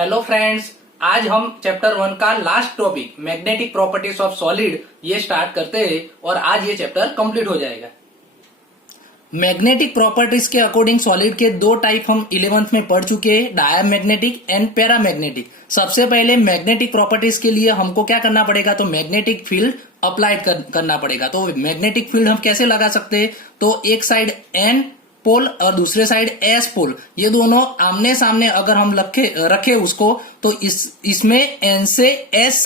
Hello friends, आज हम chapter 1 का last topic magnetic properties of solid ये स्टार्ट करते हैं और आज ये चैप्टर कंप्लीट हो जाएगा। मैग्नेटिक प्रॉपर्टीज के अकॉर्डिंग सॉलिड के दो टाइप हम 11th में पढ़ चुके हैं, डायमैग्नेटिक एंड पैरामैग्नेटिक। सबसे पहले मैग्नेटिक प्रॉपर्टीज के लिए हमको क्या करना पड़ेगा, तो मैग्नेटिक फील्ड अप्लाइड करना पड़ेगा। तो मैग्नेटिक फील्ड हम कैसे लगा सकते हैं, तो एक साइड एन पोल और दूसरे साइड एस पोल, ये दोनों आमने सामने अगर हम रखे उसको, तो इसमें एन से एस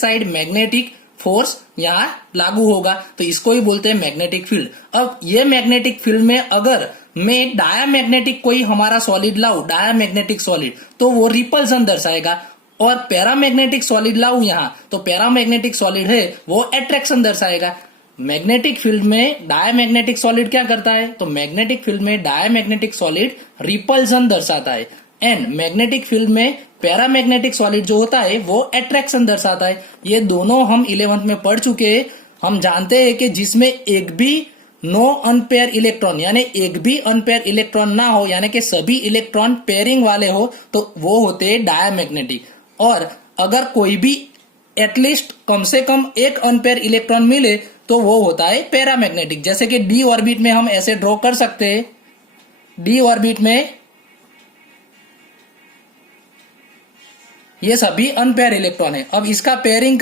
साइड मैग्नेटिक फोर्स यहाँ लागू होगा, तो इसको ही बोलते हैं मैग्नेटिक फील्ड। अब ये मैग्नेटिक फील्ड में अगर मैं डायामैग्नेटिक कोई हमारा सॉलिड लाऊं, डायामैग्नेटिक सॉलिड, तो वो रिपल्सन दर्शाएगा। और पैरामैग्नेटिक सॉलिड लाऊं यहाँ, तो पैरामैग्नेटिक सॉलिड है वो अट्रैक्शन दर्शाएगा। मैग्नेटिक फील्ड में डायमैग्नेटिक सॉलिड क्या करता है, तो मैग्नेटिक फील्ड में डायमैग्नेटिक सॉलिड रिपल्सन दर्शाता है, एंड मैग्नेटिक फील्ड में पैरामैग्नेटिक सॉलिड जो होता है वो अट्रैक्शन दर्शाता है। ये दोनों हम 11th में पढ़ चुके हैं। हम जानते हैं कि जिसमें एक भी नो अनपेयर इलेक्ट्रॉन यानी एक भी अनपेयर इलेक्ट्रॉन ना हो, यानी कि सभी इलेक्ट्रॉन पेयरिंग वाले हो, तो वो होते हैं डायमैग्नेटिक। और अगर कोई भी एटलीस्ट कम से कम एक अनपेयर इलेक्ट्रॉन मिले तो वो होता है पैरामैग्नेटिक। जैसे कि डी ऑर्बिट में हम ऐसे ड्रॉ कर सकते हैं, डी ऑर्बिट में ये सभी अनपेयर इलेक्ट्रॉन है। अब इसका पेयरिंग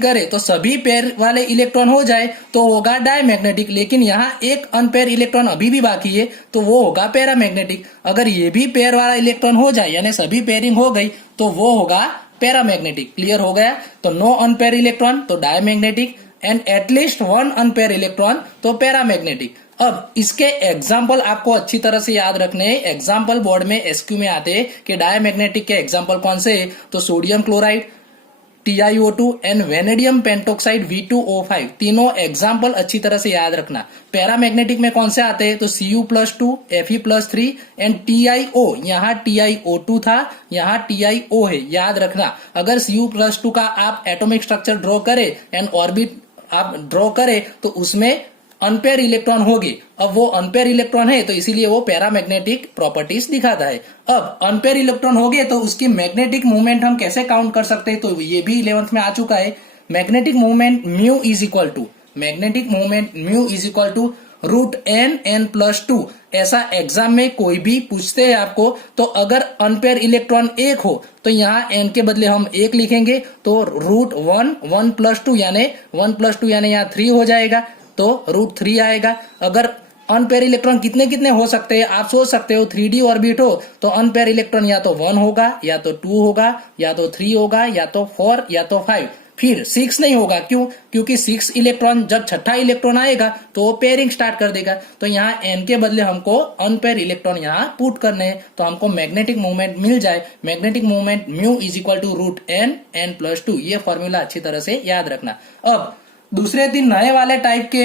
करे तो सभी पेयर वाले इलेक्ट्रॉन हो जाए तो होगा डायमैग्नेटिक। लेकिन यहाँ एक अनपेयर इलेक्ट्रॉन अभी भी बाकी है तो वो होगा पैरामैग्नेटिक। अगर ये भी पेयर वाला इलेक्ट्रॉन हो जाए यानी सभी पेयरिंग हो गई तो वो होगा पैरामैग्नेटिक। क्लियर हो गया? तो नो अनपेयर इलेक्ट्रॉन तो diamagnetic, and at least one unpaired electron तो पैरामैग्नेटिक। अब इसके एग्जाम्पल आपको अच्छी तरह से याद रखने हैं। एग्जाम्पल बोर्ड में एसक्यू में आते हैं कि डायमैग्नेटिक के एग्जाम्पल कौन से है, तो sodium chloride TiO2 and vanadium pentoxide V2O5, तीनों एग्जाम्पल अच्छी तरह से याद रखना। पैरामैग्नेटिक में कौन से आते हैं, तो Cu+2 Fe+3 एंड TiO, यहाँ TiO2 था, यहाँ TiO है, याद रखना। अगर Cu+2 का आप एटॉमिक स्ट्रक्चर ड्रॉ करें एंड ऑर्बिट आप ड्रॉ करें तो उसमें अनपेयर इलेक्ट्रॉन होगी। अब वो अनपेयर इलेक्ट्रॉन है तो इसीलिए वो पैरामैग्नेटिक प्रॉपर्टीज दिखाता है। अब अनपेयर इलेक्ट्रॉन हो गए तो उसकी मैग्नेटिक मूवमेंट हम कैसे काउंट कर सकते हैं, तो ये भी 11th में आ चुका है। Magnetic movement mu is equal to √n+2। ऐसा एग्जाम में कोई भी पूछते हैं आपको, तो अगर अनपेयर इलेक्ट्रॉन एक हो तो यहाँ n के बदले हम 1 लिखेंगे, तो √1+2 यानी 1+2 यानी यहाँ 3 हो जाएगा, तो √3 आएगा। अगर अनपेयर इलेक्ट्रॉन कितने कितने हो सकते हैं, आप सोच सकते हो 3D ऑर्बिट हो तो अनपेयर इलेक्ट्रॉन या तो 1 होगा, या तो 2 होगा, या तो 3 होगा, या तो 4, या तो 5। फिर 6 नहीं होगा, क्यों? क्योंकि 6 इलेक्ट्रॉन जब छठा इलेक्ट्रॉन आएगा तो वो पेयरिंग स्टार्ट कर देगा। तो यहाँ n के बदले हमको अनपेयर इलेक्ट्रॉन यहाँ पुट करने हैं, तो हमको मैग्नेटिक मूवमेंट मिल जाए। Magnetic movement mu is equal to √n+2, ये फॉर्मूला अच्छी तरह से याद रखना। अब दूसरे 3 नए वाले टाइप के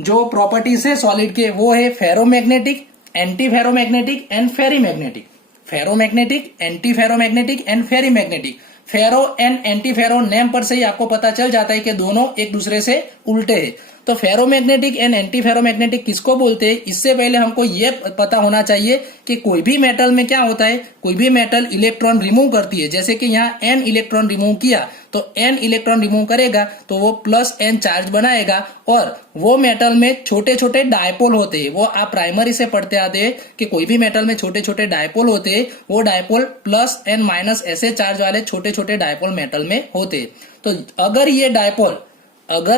जो प्रॉपर्टीज है सॉलिड के, वो है ferromagnetic, anti ferromagnetic and ferrimagnetic. Ferromagnetic, anti ferromagnetic and ferrimagnetic. Ferro and anti ferro name पर से ही आपको पता चल जाता है कि दोनों एक दूसरे से उल्टे हैं। तो फेरोमैग्नेटिक एंड एंटी फेरोमैग्नेटिक किसको बोलते हैं, इससे पहले हमको ये पता होना चाहिए कि कोई भी मेटल में क्या होता है, कोई भी मेटल इलेक्ट्रॉन रिमूव करती है। जैसे कि यहाँ n इलेक्ट्रॉन रिमूव किया तो n इलेक्ट्रॉन रिमूव करेगा तो वो +n चार्ज बनाएगा, और वो मेटल में छोटे छोटे डायपोल होते हैं। वो आप प्राइमरी से पढ़ते आते हैं कि कोई भी मेटल में छोटे छोटे डायपोल होते हैं, वो डायपोल +n- ऐसे चार्ज वाले छोटे छोटे डायपोल मेटल में होते हैं। तो अगर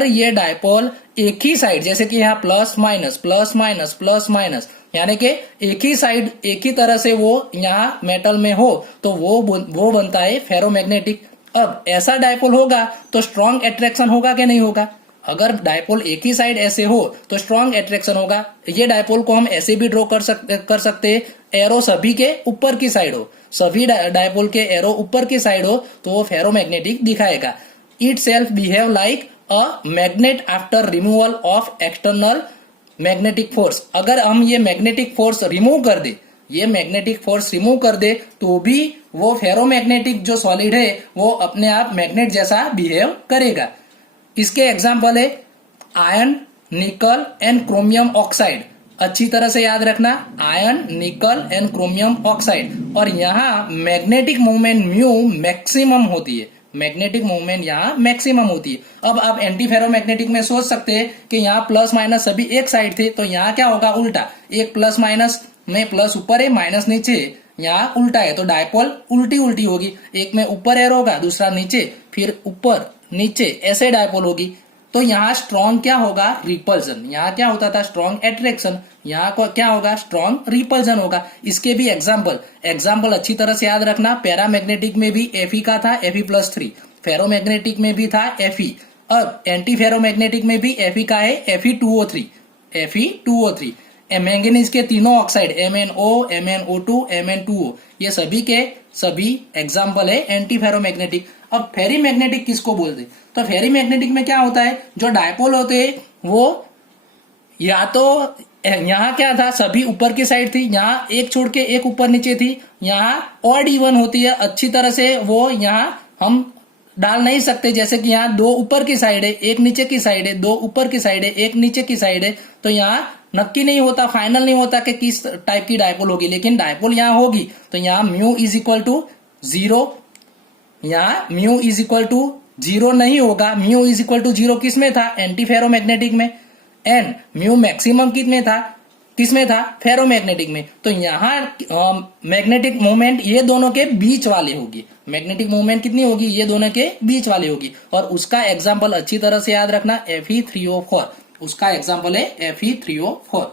ये डायपोल एक ही साइड, जैसे कि यहाँ +- यानी कि एक ही साइड एक ही तरह से वो यहाँ मेटल में हो, तो वो बनता है फेरोमैग्नेटिक। अब ऐसा डायपोल होगा तो स्ट्रॉन्ग अट्रैक्शन होगा कि नहीं होगा? अगर डायपोल एक ही साइड ऐसे हो तो स्ट्रॉन्ग अट्रैक्शन होगा। ये डायपोल को हम ऐसे भी ड्रॉ कर सकते हैं, एरो सभी के ऊपर की साइड हो, सभी डायपोल के एरो ऊपर की साइड हो तो वो फेरोमैग्नेटिक दिखाएगा। It self behave like a magnet after removal of external magnetic force. अगर हम ये मैग्नेटिक फोर्स रिमूव कर दे तो भी वो फेरोमैग्नेटिक जो सॉलिड है वो अपने आप मैग्नेट जैसा बिहेव करेगा। इसके एग्जाम्पल है आयरन, निकल एंड क्रोमियम ऑक्साइड। अच्छी तरह से याद रखना, आयरन, निकल एंड क्रोमियम ऑक्साइड। और यहाँ मैग्नेटिक मूवमेंट म्यू मैक्सिमम होती है, मैग्नेटिक मूवमेंट यहाँ मैक्सिमम होती है। अब आप एंटी फेरोमैग्नेटिक में सोच सकते हैं कि यहाँ प्लस माइनस सभी एक साइड थे, तो यहाँ क्या होगा, उल्टा। एक प्लस माइनस में प्लस ऊपर है माइनस नीचे है, यहाँ उल्टा है, तो डायपोल उल्टी उल्टी होगी। एक में ऊपर एरो होगा, दूसरा नीचे, फिर ऊपर नीचे, ऐसे डायपोल होगी। तो यहाँ स्ट्रॉन्ग क्या होगा, रिपल्सन। यहाँ क्या होता था, स्ट्रॉन्ग एट्रैक्शन। यहाँ को क्या होगा, स्ट्रॉन्ग रिपल्सन होगा। इसके भी एग्जाम्पल अच्छी तरह से याद रखना। पैरामैग्नेटिक में भी Fe का था, Fe+3। फेरोमैग्नेटिक में भी था Fe। अब एंटी फेरोमैग्नेटिक में भी Fe का है, Fe2O3। मैंगनीज के तीनों ऑक्साइड MnO, MnO2, Mn2O, ये सभी के सभी एग्जाम्पल है एंटी फेरोमैग्नेटिक। अब फेरीमैग्नेटिक किसको बोलते, तो फेरीमैग्नेटिक में क्या होता है, जो डायपोल होते हैं वो या तो यहाँ क्या था, सभी ऊपर की साइड थी, यहाँ एक छोड़ के एक ऊपर नीचे थी। यहाँ ऑड इवन होती है अच्छी तरह से, वो यहाँ हम डाल नहीं सकते। जैसे कि यहाँ दो ऊपर की साइड है, एक नीचे की साइड है, दो ऊपर की साइड है, एक नीचे की साइड है, तो यहाँ नक्की नहीं होता, फाइनल नहीं होता कि किस टाइप की डायपोल होगी। लेकिन डायपोल यहाँ होगी, तो यहाँ म्यू इज इक्वल टू 0, यहाँ म्यू इज इक्वल टू 0 नहीं होगा। म्यू इज इक्वल टू 0 किस में था, एंटी फेरोमैग्नेटिक में। एंड म्यू मैक्सिमम किसमें था, फेरोमैग्नेटिक में। तो यहाँ मैग्नेटिक मूवमेंट ये दोनों के बीच वाले होगी। मैग्नेटिक मूवमेंट कितनी होगी, ये दोनों के बीच वाली होगी। और उसका एग्जाम्पल अच्छी तरह से याद रखना, Fe3O4। उसका एग्जाम्पल है Fe3O4।